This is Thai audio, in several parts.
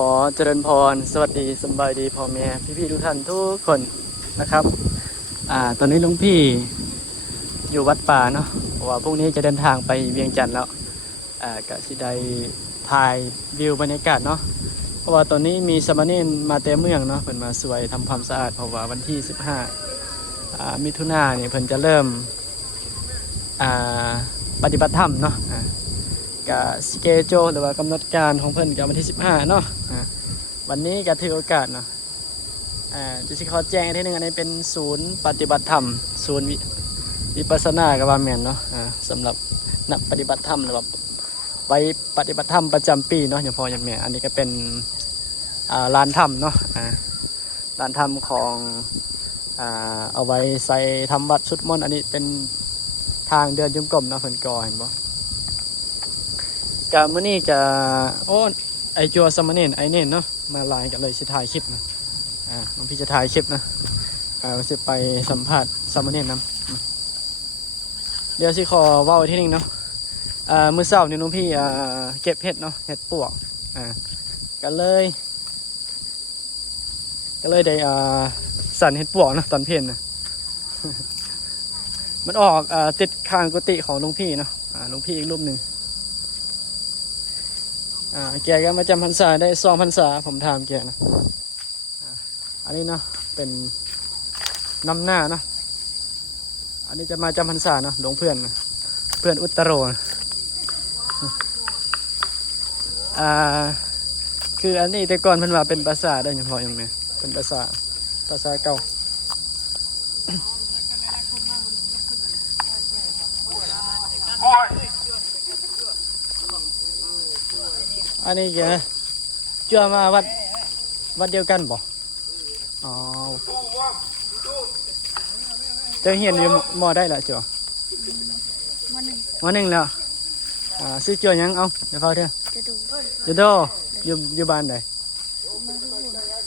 ขอเจริญพรสวัสดีสบายดีพ่อแม่พี่ๆทุกท่านทุกคนนะครับตอนนี้ลุงพี่อยู่วัดป่าเนาะเพราะว่าพรุ่งนี้จะเดินทางไปเวียงจันทร์แล้วกะสิได้ถ่ายวิวบรรยากาศเนาะเพราะว่าตอนนี้มีสามเณรมาแต่เมืองเนาะเพิ่นมาสวยทำความสะอาดเพราะว่าวันที่15มิถุนายนเนี่ยเพิ่นจะเริ่มปฏิบัติธรรมเนาะกับสเกจหรือว่ากำหนดการของเพิ่นกับวันที่15เนาะวันนี้ก็ถือโอกาสเนาะจะขอแจ้งทีนึงอันนี้เป็นศูนย์ปฏิบัติธรรมศูนย์วิปัสสนากับว่าแม่นเนาะสำหรับนักปฏิบัติธรรมหรือว่าไว้ปฏิบัติธรรมประจำปีเนาะอย่างพออย่างแม่อันนี้ก็เป็นลานธรรมเนาะลานธรรมของเอาไว้ใส่ทำวัดชุดมนต์อันนี้เป็นทางเดินจงกรมเนาะเพิ่นก่อเห็นบ่กะมื้อนี้จะโอ้ไอจัวสามเณรไอเน่นเนาะมาไลน์กันเลยสิถ่ายคลิปนะน้องพี่จะถ่ายคลิปนะสิไปสัมภาษณ์สามเณรนำเดี๋ยวสิขอเว้าทีนึงเนาะมื้อเช้านี่น้องพี่เก็บเห็ดเนาะเห็ดปวกก็เลยได้สั่นเห็ดปวกเนาะตอนเพลนนะมันออกติดข้างกุฏิของลุงพี่เนาะลุงพี่อีกรูปหนึ่งแกก็มาจำพรรษาได้2 พรรษาผมถามแกนะอันนี้เนาะเป็นนำหน้าเนาะอันนี้จะมาจำพรรษาเนาะหลวงเพื่อนอุตโรคืออันนี้แต่ก่อนเพิ่นว่าเป็นภาษาได้เฉพาะอย่างนี้เป็นภาษาเก่าอันนี้แกเชื่อมาวัดเดียวกันบ่อ๋อจะเห็นอยู่มอได้ละจ้ะมอหนึ่งแล้วซื้อเจียวยังเอาเดี๋ยวเขาเถอะจะโดอยู่บ้านไหน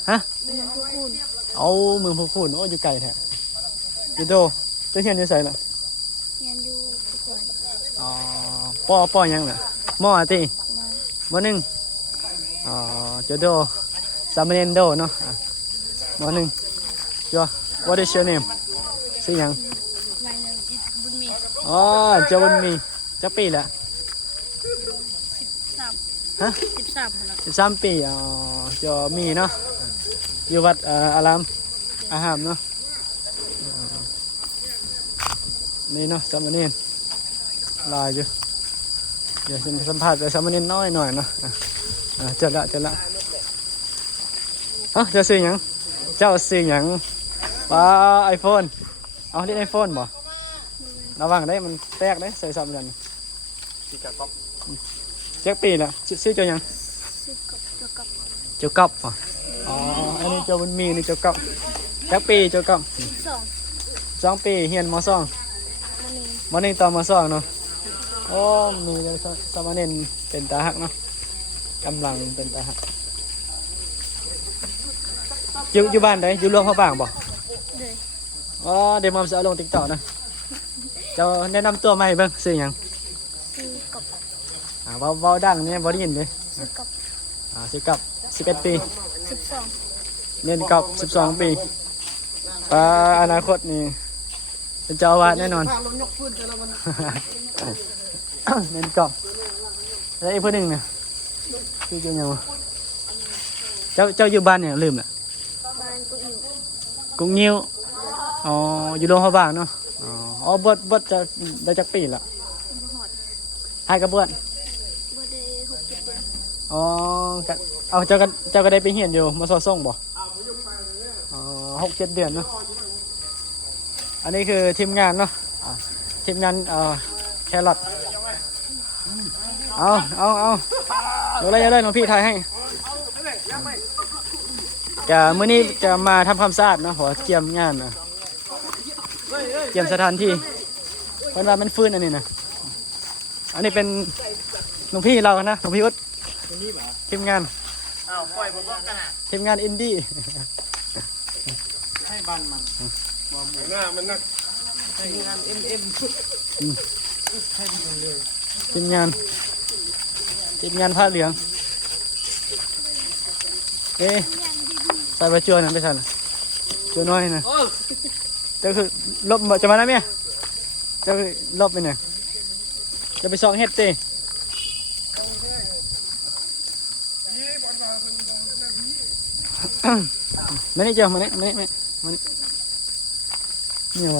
ฮะเอาเมืองพูคูนโอ้อยู่ไกลแท้จะโดจะเห็นอยู่ใส่ละเห็นอยู่ทุกคนอ๋อปอยังล่ะมอตีมอหนึ่งอ๋อจะโดสามเณรโดเนาะมอหนึ่งจ้ะ What is your name ชื่อยังอ๋อเจ้าบุญมีเจ้าปีละฮะ13 ปีอ๋อเจ้ามีเนาะอยู่วัดอารามอาหามเนาะนี่เนาะสามเณรลายอยู่เดี๋ยวสัมภาษณ์ไปสามเณรน้อยหน่อยเนาะเจอละเจ้าซื้อยังเจ้าซื้อยังว้าไอโฟนเอาที่ไอโฟนบ่ระวังได้มันแตกได้ใส่ซ้ำกันเจ๊กปีละซื้อเจ้ายังเจ้ากับอ๋ออันนี้เจ้าบุญมีนี่เจ้ากับเจ๊กปีเจ้ากับ2 ปีเฮียนม.2 ม.1ต่อม.2เนาะโอ้มีสามเณรเป็นตาหักเนาะกำลังเป็นตาหักอยู่บ้านไหนอยู่หลวงพระบางบ่อ๋อเดี๋ยวมอมจะเอาลง TikTok นะเจ้าแนะนำตัวใหม่เบิ่งชื่อหยังเว้าดังเนี่ยบ่ได้ยินเลยชื่อกับ11 ปีเน้นกับ12 ปีอนาคตนี่เป็นเจ้าอาวาสแน่นอนเน้นกับแล้วอีกผู้หนึ่งเนี่ยชื่อเจ้าหยังเจ้าอยู่บ้านเนี่ยลืมละกุ้งงิ้วอ๋ออยู่โรงพยาบาลเนาะอ๋อบวชจะได้จักปีละให้กับบวชอ๋อเอาเจ้าก็ได้ไปเรียนอยู่มาสอส่งบ่6-7 เดือนเนาะอันนี้คือทีมงานเนาะทีมงานแครอทเอาเดี๋ยวอะไรน้องพี่ถ่ายให้มื้อนี้จะมาทำความสะอาดเนาะหัวเจียมงานนะเจียมสถานที่เพราะว่ามันฟื้นอันนี้นะอันนี้เป็นหลวงพี่เรานะหลวงพี่อุ๊ดทีมงานทีมงานอินดี้ให้บ้านมันหน้ามันนักทีมงานทีมงานผ้าเหลือง เอ๊ะใส่ใบจัวนั่นไปใส่น่ะจัวน้อยนะเจ้าคือลบจะมาแล้วเมียเจ้าคือลบไปเนี่ยจะไปซองเฮ็ดตีมานี่เจ้ามานี่เนี่ยวั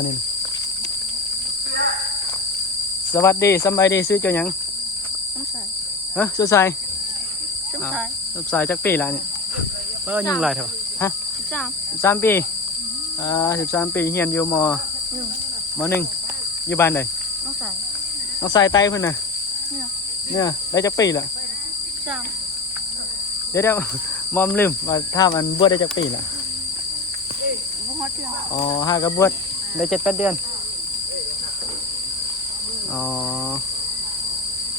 นนี้สวัสดีสบายดีซื้อเจ้าหยัง ต้องใส่ ฮะซื้อใส่ ต้องใส่ ซื้อใส่จักปีละเนี่ยยุ่งไรเถอะฮะ 13 13 ปี13 ปีเฮียนอยู่ม 1 1อยู่บ้านใด ต้องใส่ น้องใส่ไตเพิ่นน่ะ เนี่ย เนี่ยได้จักปีละ 3 เดี๋ยวมอมลืมว่าถ้ามันบวชได้จักปีละ บ่ฮอดเทื่อ อ๋อห้ากับบวชได้7-8 เดือนอ๋อ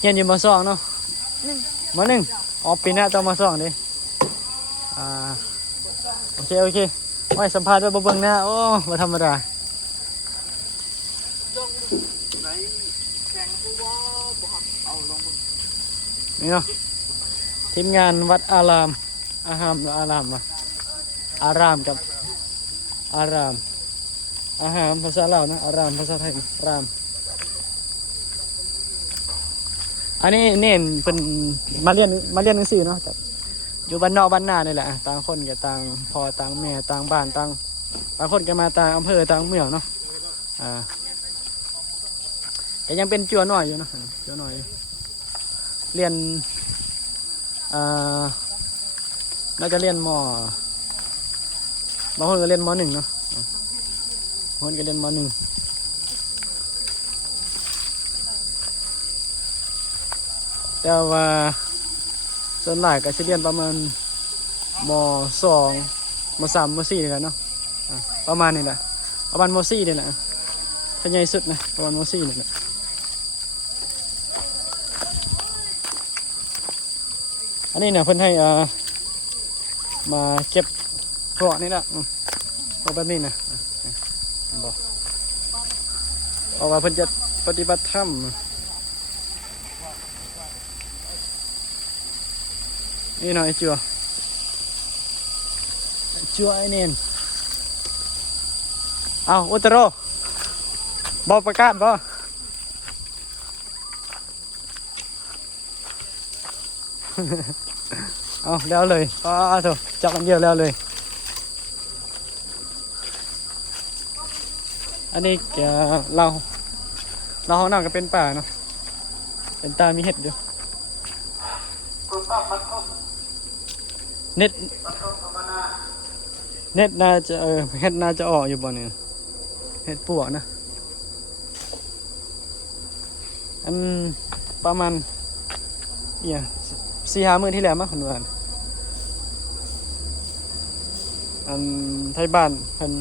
เฮียนอยู่ม.2เนาะ 1 ม.1อ๋อปีหน้าต้องม.2ดิอ่าโอเคไว้สัมภาษณ์ไว้บ่เบิ่งหน้าโอ้บ่ธรรมดานี่เนาะทีมงานวัดอารามอารามวะอารามกับอารามอาหารภาษาลาวนะอารามภาษาไทยรามอันนี้เน้นเป็นมาเรียนหนังสือเนาะแต่อยู่บ้านนอกบ้านนานี่แหละต่างคนกับต่างพ่อต่างแม่ต่างบ้านต่างคนก็มาต่างอำเภอต่างเมืองเนาะแต่ยังเป็นจัวน้อยอยู่เนาะจัวน้อยเรียนน่าจะเรียนบางคนก็เรียนม.1เนาะบางคนก็เรียนม.1แต่ว่าส่วนหลายก็จะเรียนประมาณม.2ม.3ม.4นี่แหละเนาะประมาณนี้แหละประมาณม.4นี่แหละถ้าใหญ่สุดนะประมาณม.4นี่แหละอันนี้เนี่ยเพิ่นให้มาเก็บพวกนี้แหละเอาแบบนี้นะบอกเอาว่าเพิ่นจะปฏิบัติธรรมนี่หน่อยจัวไอ้เนนเอาอุตโรบอกประกาศบ่เอาแล้วเลยโถจับกันเยอะแล้วเลยอันนี้เราห้องน้ำก็เป็นป่าเนาะเป็นตามีเห็ดอยู่เน็ตน่าจะเห็ดน่าจะออกอยู่บ่เนี่ยเห็ดปวกนะอันประมาณ4-5 มื้อที่แล้วมั้งคนว่าอันไทยบ้านเพิ่น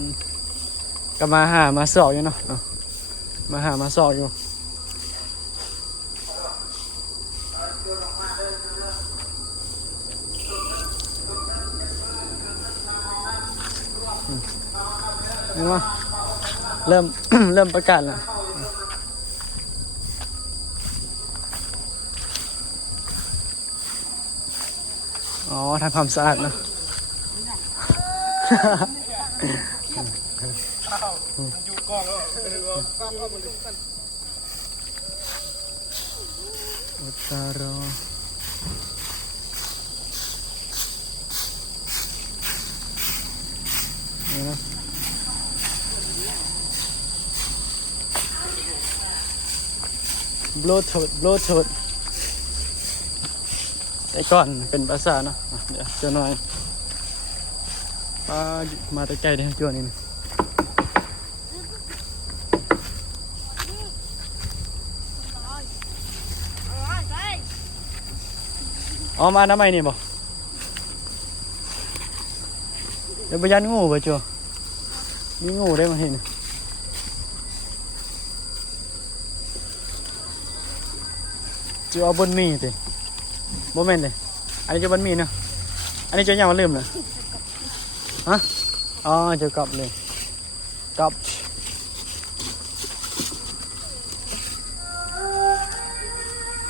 ก็มาสอบอยู่เนาะมาสอบอยู่เห็นไหมเริ่ม เริ่มประกาศแล้วอ๋อทำความสะอาดเนาะอยู่กล้องแล้วอุตารนี่นะBluetooth แต่ก่อนเป็นภาษาเนาะเดี๋ยวเจอหน่อยมาแต่ไกลเลยจัวนี่นะอ๋อมาน้ำไม้นี่บ่เดี๋ยวไปยันงูไปจัวมีงูได้มาเห็นจัวบนมีสิโมเมนต์เลยอันนี้จัวบนมีเนาะอันนี้จัวยังมาลืมเลยฮะอ๋อจัวกลับเลยกลับ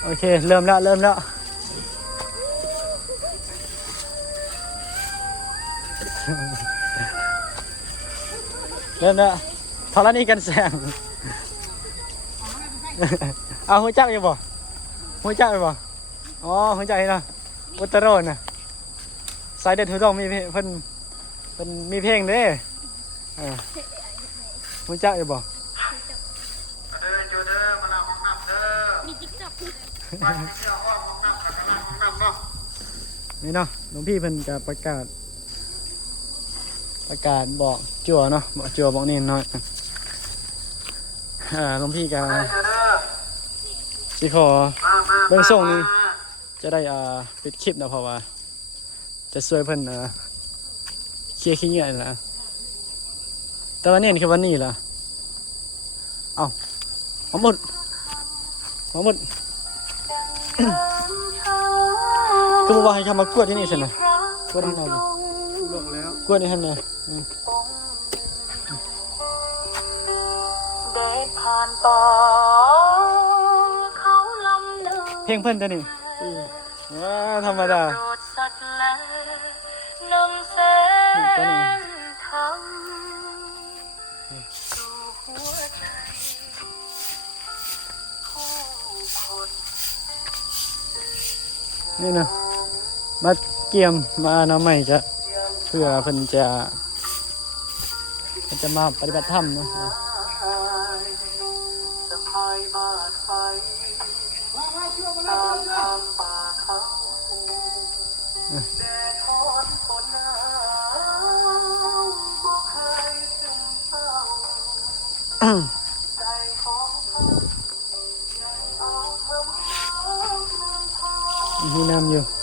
โอเคเริ่มแล้ว เริ่มแล้วธรณีกันแสง เอาหัวจักอยู่บ่หัวจักอยู่บ่อ๋อหัวใจนะอุตรโรนนะสายเด็ดหัวดองมีเพลงเพิ่นมีเพลงเด้หัวจักอยู่บ่ มีจิ๊กจับ นี่เนาะหลวงพี่เพิ่นก็ประกาศบอกจั่วเนาะบอกจั่วบอกนี่น้อยหลวงพี่ก็สิขอเบื้องส่งนี้จะได้ปิดคลิปนะเพราะว่าจะช่วยเพิ่นเคลียร์ขี้เหงื่อนี่ล่ะแต่ว่าเนี่ยคือวันนี้ล่ะเอ้าหมดก็บอกว่าให้คำมากวดที่นี่สินะกวดที่ไหนบอกแล้วกวดในท่านเนี่ยเพลงเพิ่นตัวนี้ว้าธรรมดาตัวนี้นี่นะมาเกี่ยมมาหน้าใหม่จะเพื่อเพิ่นจะมาปฏิบัติธรรมเนาะมีน้ำอยู่